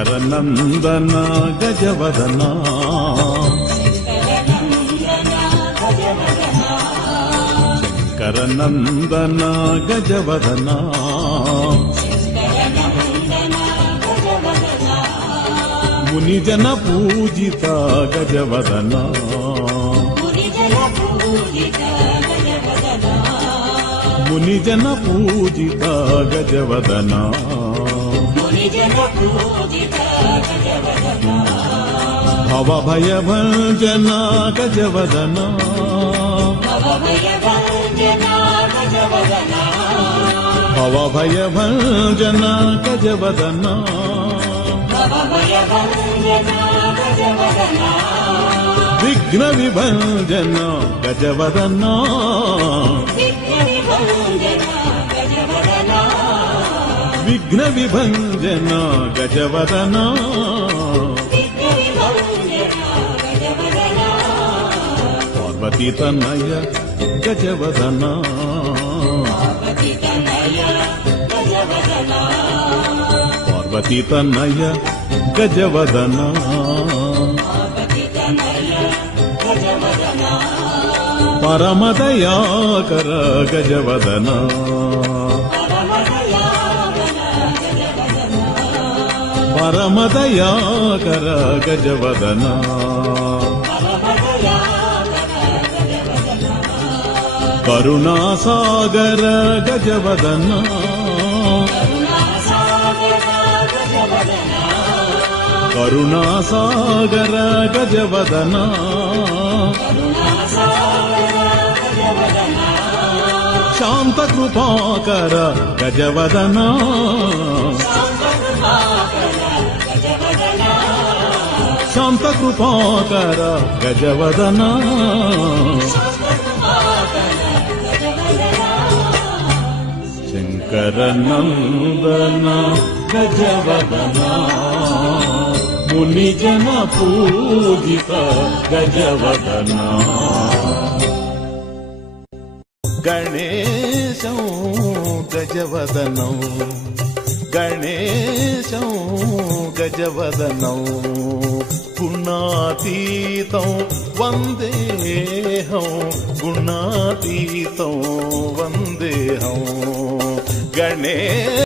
శంకరనందన గజవదన శంకరనందన గజవదన మునిజన పూజిత గజవదన మునిజన పూజిత గజవదన భవభయభంజన గజవదన భవభయభంజన గజవదన విఘ్న విభంజన గజవదన విఘ్న విభంజన గజవదన పార్వతీ తనయ గజవదన పార్వతీ తనయ గజవదన పరమదయాకర గజవదన పరమదయాకర గజవదన కరుణాసాగర గజవదన కరుణాసాగర గజవదన శాంత కృపాకర గజవదన శాంత కృపాకర గజవదన శంకరనందన గజవదన మునిజన పూజిత గజవదన గణేశం గజవదనం గణేశం గజవదనం గుణాతీతం వందేహం గుణాతీతం వందేహం గణే